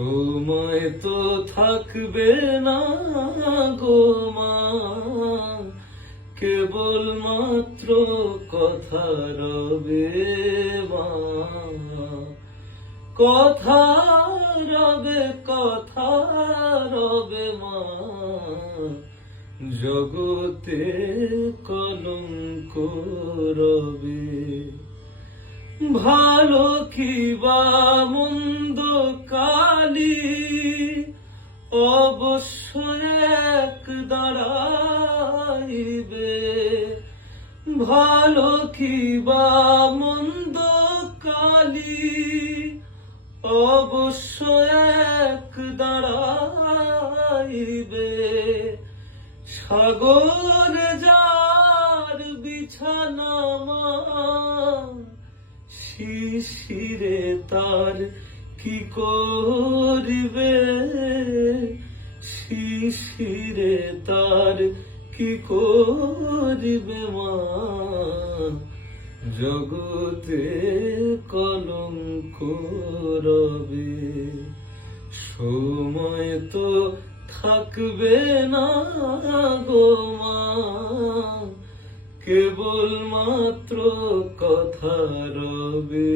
সময় তো থাকবে না গো মা, কেবল মাত্র কথা রবে মা, কথা রবে মা, জগতে কলঙ্ক রবে। ভালো কি বা মন্দ কালি অবশ্যই এক দাঁড়াইবে, ভালো কি বা মন্দ কালি অবশ্যই এক দাঁড়াইবে। সাগরে যার বিছানা মা, শিশিরে তার কি করিবে, শিশিরে তার কি করিবে মা, জগতে কলঙ্ক রবে। সময় তো থাকবে না গো মা, কেবল মাত্র কথা রবে।